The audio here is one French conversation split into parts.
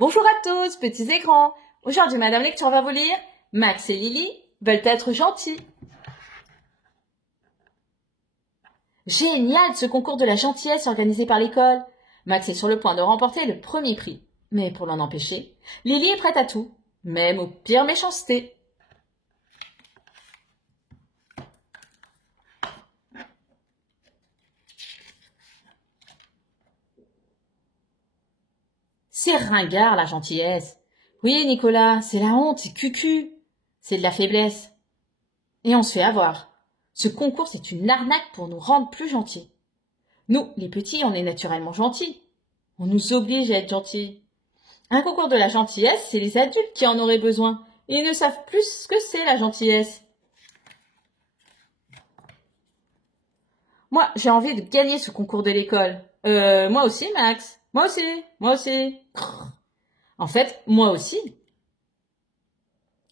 Bonjour à tous, petits et grands. Aujourd'hui, Madame Lecture va vous lire Max et Lily veulent être gentils. Génial, ce concours de la gentillesse organisé par l'école. Max est sur le point de remporter le premier prix. Mais pour l'en empêcher, Lily est prête à tout, même aux pires méchancetés. C'est ringard, la gentillesse. Oui, Nicolas, c'est la honte, c'est cucu. C'est de la faiblesse. Et on se fait avoir. Ce concours, c'est une arnaque pour nous rendre plus gentils. Nous, les petits, on est naturellement gentils. On nous oblige à être gentils. Un concours de la gentillesse, c'est les adultes qui en auraient besoin. Et ils ne savent plus ce que c'est la gentillesse. Moi, j'ai envie de gagner ce concours de l'école. Moi aussi, Max. Moi aussi. En fait, moi aussi.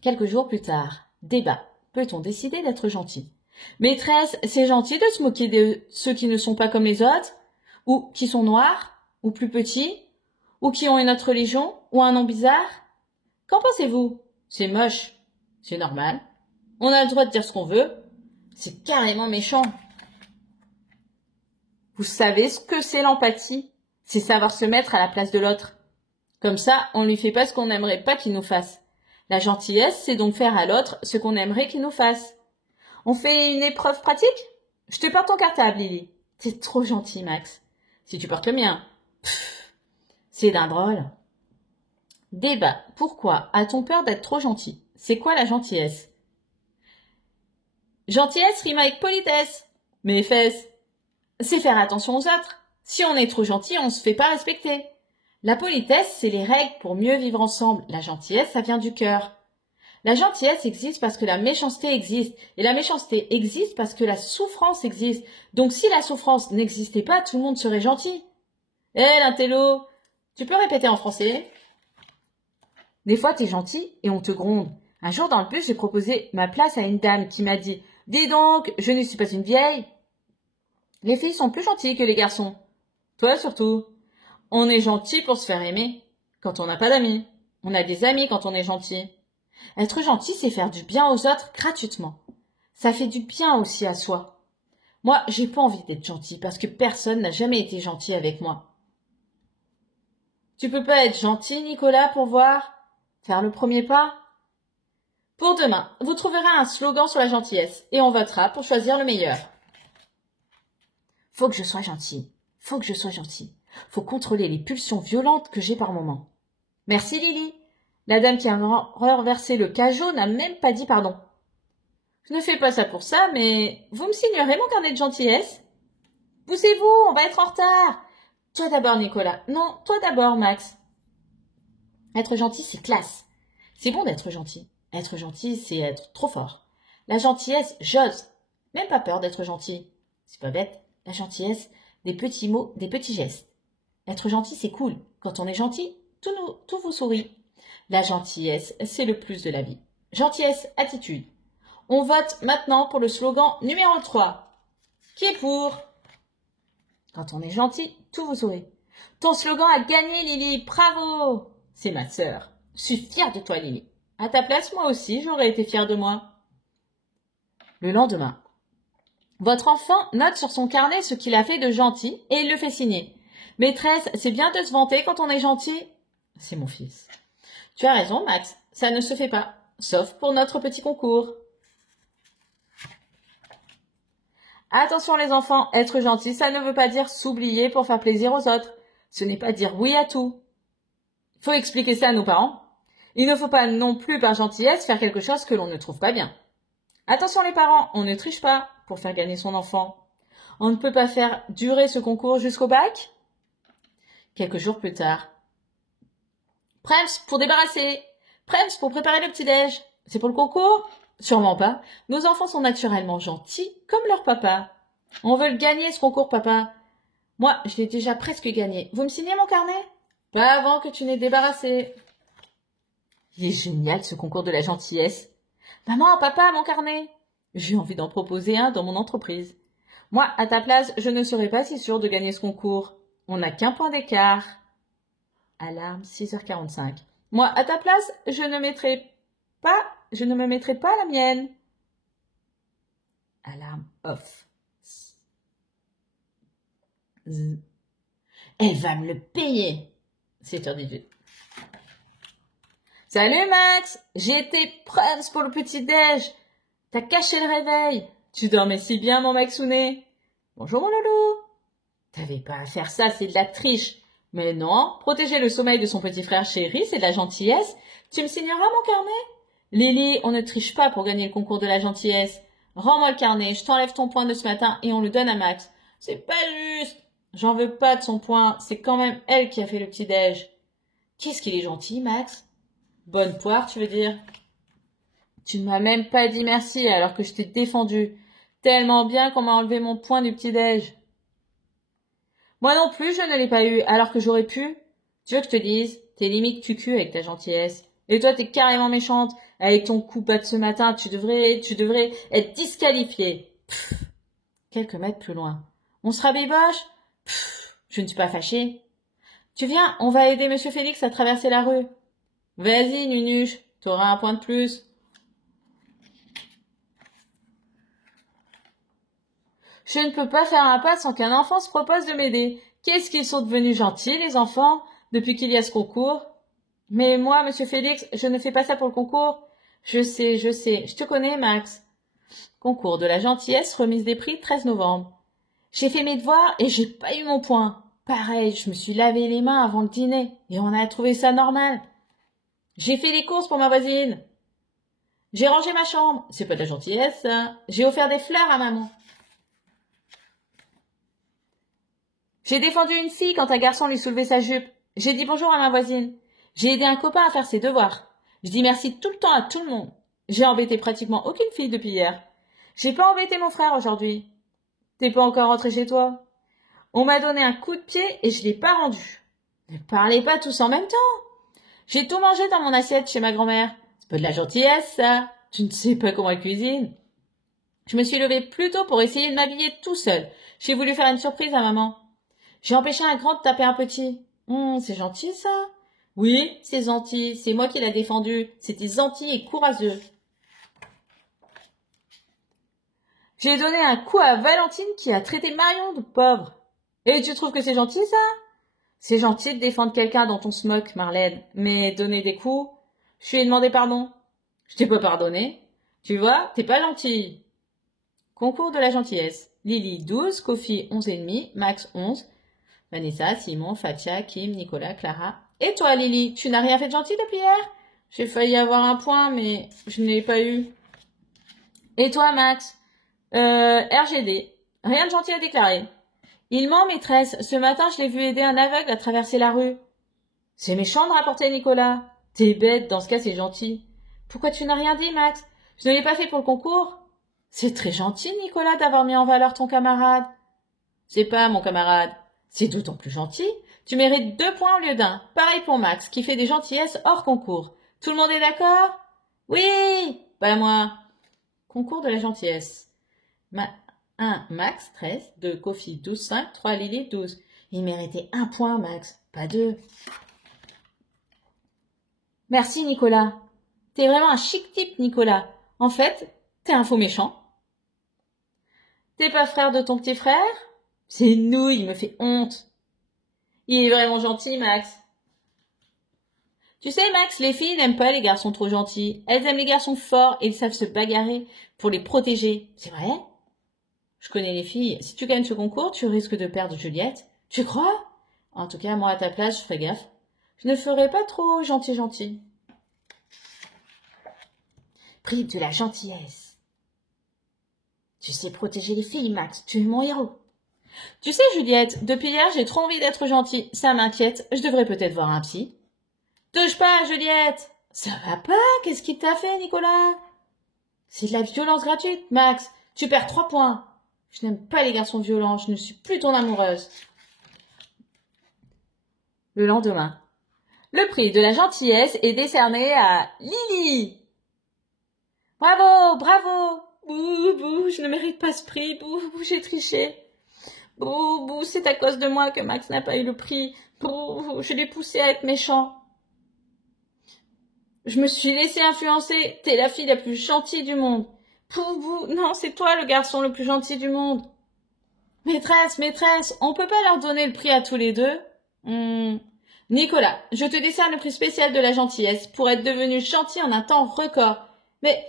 Quelques jours plus tard, débat. Peut-on décider d'être gentil? Maîtresse, c'est gentil de se moquer de ceux qui ne sont pas comme les autres, ou qui sont noirs, ou plus petits, ou qui ont une autre religion, ou un nom bizarre? Qu'en pensez-vous? C'est moche. C'est normal. On a le droit de dire ce qu'on veut. C'est carrément méchant. Vous savez ce que c'est l'empathie? C'est savoir se mettre à la place de l'autre. Comme ça, on lui fait pas ce qu'on n'aimerait pas qu'il nous fasse. La gentillesse, c'est donc faire à l'autre ce qu'on aimerait qu'il nous fasse. On fait une épreuve pratique? Je te porte ton cartable, Lily. T'es trop gentil, Max. Si tu portes le mien. C'est d'un drôle. Débat. Pourquoi a-t-on peur d'être trop gentil? C'est quoi la gentillesse? Gentillesse rime avec politesse. Mes fesses. C'est faire attention aux autres. Si on est trop gentil, on se fait pas respecter. La politesse, c'est les règles pour mieux vivre ensemble. La gentillesse, ça vient du cœur. La gentillesse existe parce que la méchanceté existe. Et la méchanceté existe parce que la souffrance existe. Donc si la souffrance n'existait pas, tout le monde serait gentil. L'intello, tu peux répéter en français? Des fois, t'es gentil et on te gronde. Un jour, dans le bus, j'ai proposé ma place à une dame qui m'a dit « Dis donc, je ne suis pas une vieille !» Les filles sont plus gentilles que les garçons. Toi surtout. On est gentil pour se faire aimer quand on n'a pas d'amis. On a des amis quand on est gentil. Être gentil, c'est faire du bien aux autres gratuitement. Ça fait du bien aussi à soi. Moi, j'ai pas envie d'être gentil parce que personne n'a jamais été gentil avec moi. Tu peux pas être gentil, Nicolas, pour voir? Faire le premier pas? Pour demain, vous trouverez un slogan sur la gentillesse et on votera pour choisir le meilleur. Faut que je sois gentil. Faut contrôler les pulsions violentes que j'ai par moment. Merci, Lily. La dame qui a renversé le cajot n'a même pas dit pardon. Je ne fais pas ça pour ça, mais vous me signerez mon carnet de gentillesse? Poussez-vous, on va être en retard. Toi d'abord, Nicolas. Non, toi d'abord, Max. Être gentil, c'est classe. C'est bon d'être gentil. Être gentil, c'est être trop fort. La gentillesse, j'ose. Même pas peur d'être gentil. C'est pas bête. La gentillesse, des petits mots, des petits gestes. Être gentil, c'est cool. Quand on est gentil, tout vous sourit. La gentillesse, c'est le plus de la vie. Gentillesse, attitude. On vote maintenant pour le slogan numéro 3. Qui est pour? Quand on est gentil, tout vous sourit. Ton slogan a gagné, Lily. Bravo! C'est ma sœur. Je suis fière de toi, Lily. À ta place, moi aussi, j'aurais été fière de moi. Le lendemain. Votre enfant note sur son carnet ce qu'il a fait de gentil et il le fait signer. Maîtresse, c'est bien de se vanter quand on est gentil? C'est mon fils. Tu as raison, Max. Ça ne se fait pas. Sauf pour notre petit concours. Attention les enfants, être gentil, ça ne veut pas dire s'oublier pour faire plaisir aux autres. Ce n'est pas dire oui à tout. Il faut expliquer ça à nos parents. Il ne faut pas non plus par gentillesse faire quelque chose que l'on ne trouve pas bien. Attention les parents, on ne triche pas pour faire gagner son enfant. On ne peut pas faire durer ce concours jusqu'au bac? Quelques jours plus tard. Prems pour débarrasser. Prems pour préparer le petit-déj. C'est pour le concours? Sûrement pas. Nos enfants sont naturellement gentils comme leur papa. On veut le gagner ce concours, papa. Moi, je l'ai déjà presque gagné. Vous me signez mon carnet? Pas avant que tu n'aies débarrassé. Il est génial ce concours de la gentillesse. Maman, papa, mon carnet. J'ai envie d'en proposer un dans mon entreprise. Moi, à ta place, je ne serais pas si sûre de gagner ce concours. On n'a qu'un point d'écart. Alarme 6h45. Moi, à ta place, je ne me mettrai pas la mienne. Alarme off. Elle va me le payer. 7h18. Salut Max, j'ai été prête pour le petit-déj. T'as caché le réveil. Tu dormais si bien, mon Maxounet. Bonjour, mon loulou. T'avais pas à faire ça, c'est de la triche. Mais non, protéger le sommeil de son petit frère chéri, c'est de la gentillesse. Tu me signeras mon carnet? Lily, on ne triche pas pour gagner le concours de la gentillesse. Rends-moi le carnet, je t'enlève ton point de ce matin et on le donne à Max. C'est pas juste. J'en veux pas de son point, c'est quand même elle qui a fait le petit-déj. Qu'est-ce qu'il est gentil, Max? Bonne poire, tu veux dire? Tu ne m'as même pas dit merci alors que je t'ai défendu. Tellement bien qu'on m'a enlevé mon point du petit-déj. Moi non plus, je ne l'ai pas eu, alors que j'aurais pu. Tu veux que je te dise? T'es limite cucu avec ta gentillesse. Et toi, t'es carrément méchante. Avec ton coup bas de ce matin, tu devrais être disqualifiée. Quelques mètres plus loin. On sera béboche? Je ne suis pas fâchée. Tu viens, on va aider Monsieur Félix à traverser la rue. Vas-y, Nunuche, t'auras un point de plus. Je ne peux pas faire un pas sans qu'un enfant se propose de m'aider. Qu'est-ce qu'ils sont devenus gentils, les enfants, depuis qu'il y a ce concours? Mais moi, Monsieur Félix, je ne fais pas ça pour le concours. Je sais, je te connais, Max. Concours de la gentillesse, remise des prix, 13 novembre. J'ai fait mes devoirs et j'ai pas eu mon point. Pareil, je me suis lavé les mains avant le dîner et on a trouvé ça normal. J'ai fait les courses pour ma voisine. J'ai rangé ma chambre. C'est pas de la gentillesse, ça. J'ai offert des fleurs à maman. J'ai défendu une fille quand un garçon lui soulevait sa jupe. J'ai dit bonjour à ma voisine. J'ai aidé un copain à faire ses devoirs. Je dis merci tout le temps à tout le monde. J'ai embêté pratiquement aucune fille depuis hier. J'ai pas embêté mon frère aujourd'hui. T'es pas encore rentré chez toi? On m'a donné un coup de pied et je l'ai pas rendu. Ne parlez pas tous en même temps. J'ai tout mangé dans mon assiette chez ma grand-mère. C'est pas de la gentillesse, ça. Tu ne sais pas comment elle cuisine. Je me suis levée plus tôt pour essayer de m'habiller tout seul. J'ai voulu faire une surprise à maman. J'ai empêché un grand de taper un petit. C'est gentil, ça? Oui, c'est gentil. C'est moi qui l'ai défendu. C'était gentil et courageux. J'ai donné un coup à Valentine qui a traité Marion de pauvre. Et tu trouves que c'est gentil, ça? C'est gentil de défendre quelqu'un dont on se moque, Marlène. Mais donner des coups? Je lui ai demandé pardon. Je t'ai pas pardonné. Tu vois, t'es pas gentille. Concours de la gentillesse. Lily, 12. Kofi, 11,5. Max, 11. Vanessa, Simon, Fatia, Kim, Nicolas, Clara. Et toi, Lily, tu n'as rien fait de gentil depuis hier? J'ai failli avoir un point, mais je ne l'ai pas eu. Et toi, Max? RGD. Rien de gentil à déclarer. Il ment, maîtresse. Ce matin, je l'ai vu aider un aveugle à traverser la rue. C'est méchant de rapporter Nicolas. T'es bête, dans ce cas, c'est gentil. Pourquoi tu n'as rien dit, Max? Je ne l'ai pas fait pour le concours. C'est très gentil, Nicolas, d'avoir mis en valeur ton camarade. C'est pas mon camarade. C'est d'autant plus gentil. Tu mérites 2 points au lieu d'1. Pareil pour Max, qui fait des gentillesses hors concours. Tout le monde est d'accord? Oui! Pas moi. Concours de la gentillesse. 1, Max, 13. 2, Kofi, 12, 5. 3, Lily, 12. Il méritait 1 point, Max, pas 2. Merci, Nicolas. T'es vraiment un chic type, Nicolas. En fait, t'es un faux méchant. T'es pas frère de ton petit frère? C'est nouille, il me fait honte. Il est vraiment gentil, Max. Tu sais, Max, les filles n'aiment pas les garçons trop gentils. Elles aiment les garçons forts et ils savent se bagarrer pour les protéger. C'est vrai? Je connais les filles. Si tu gagnes ce concours, tu risques de perdre Juliette. Tu crois? En tout cas, moi, à ta place, je ferai gaffe. Je ne ferai pas trop gentil. Prix de la gentillesse. Tu sais protéger les filles, Max. Tu es mon héros. Tu sais, Juliette, depuis hier, j'ai trop envie d'être gentille. Ça m'inquiète. Je devrais peut-être voir un psy. Touche pas, Juliette. Ça va pas? Qu'est-ce qu'il t'a fait, Nicolas? C'est de la violence gratuite, Max. Tu perds 3 points. Je n'aime pas les garçons violents. Je ne suis plus ton amoureuse. Le lendemain. Le prix de la gentillesse est décerné à Lily. Bravo, bravo. Bouh, bouh, je ne mérite pas ce prix. Bouh, bouh, j'ai triché. Bouh, bouh, c'est à cause de moi que Max n'a pas eu le prix. Bouh, je l'ai poussé à être méchant. Je me suis laissé influencer. T'es la fille la plus gentille du monde. Bouh, bouh, non, c'est toi le garçon le plus gentil du monde. Maîtresse, maîtresse, on peut pas leur donner le prix à tous les deux? Nicolas, je te décerne le prix spécial de la gentillesse pour être devenu gentil en un temps record. Mais...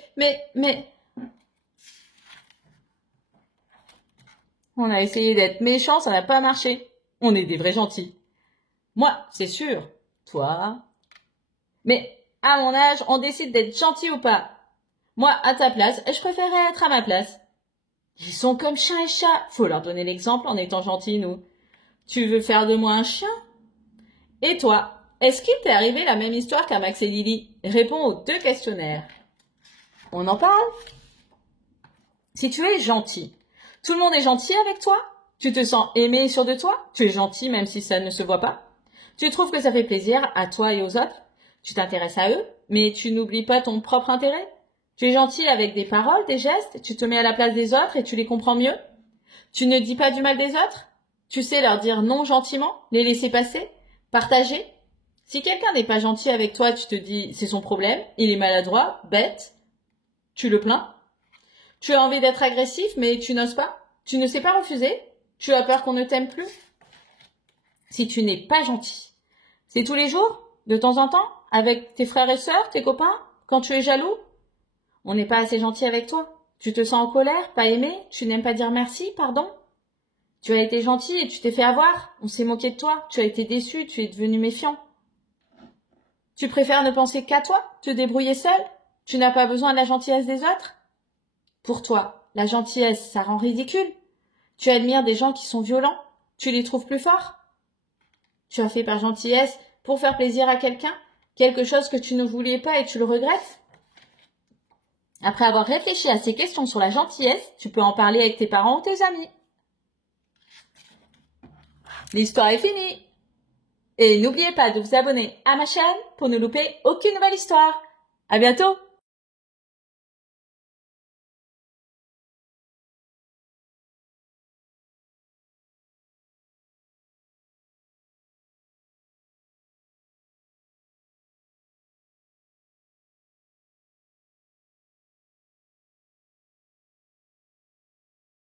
On a essayé d'être méchants, ça n'a pas marché. On est des vrais gentils. Moi, c'est sûr. Toi. Mais, à mon âge, on décide d'être gentil ou pas. Moi, à ta place, je préférerais être à ma place. Ils sont comme chien et chat. Faut leur donner l'exemple en étant gentils, nous. Tu veux faire de moi un chien? Et toi, est-ce qu'il t'est arrivé la même histoire qu'à Max et Lily? Réponds aux 2 questionnaires. On en parle? Si tu es gentil, tout le monde est gentil avec toi? Tu te sens aimé et sûr de toi? Tu es gentil même si ça ne se voit pas? Tu trouves que ça fait plaisir à toi et aux autres? Tu t'intéresses à eux, mais tu n'oublies pas ton propre intérêt? Tu es gentil avec des paroles, des gestes? Tu te mets à la place des autres et tu les comprends mieux? Tu ne dis pas du mal des autres? Tu sais leur dire non gentiment? Les laisser passer? Partager? Si quelqu'un n'est pas gentil avec toi, tu te dis c'est son problème, il est maladroit, bête. Tu le plains? Tu as envie d'être agressif, mais tu n'oses pas? Tu ne sais pas refuser? Tu as peur qu'on ne t'aime plus? Si tu n'es pas gentil, c'est tous les jours? De temps en temps? Avec tes frères et sœurs, tes copains? Quand tu es jaloux? On n'est pas assez gentil avec toi. Tu te sens en colère, pas aimé? Tu n'aimes pas dire merci, pardon? Tu as été gentil et tu t'es fait avoir. On s'est moqué de toi. Tu as été déçu, tu es devenu méfiant. Tu préfères ne penser qu'à toi? Te débrouiller seul? Tu n'as pas besoin de la gentillesse des autres? Pour toi, la gentillesse, ça rend ridicule? Tu admires des gens qui sont violents? Tu les trouves plus forts? Tu as fait par gentillesse pour faire plaisir à quelqu'un? Quelque chose que tu ne voulais pas et tu le regrettes? Après avoir réfléchi à ces questions sur la gentillesse, tu peux en parler avec tes parents ou tes amis. L'histoire est finie. Et n'oubliez pas de vous abonner à ma chaîne pour ne louper aucune nouvelle histoire. À bientôt!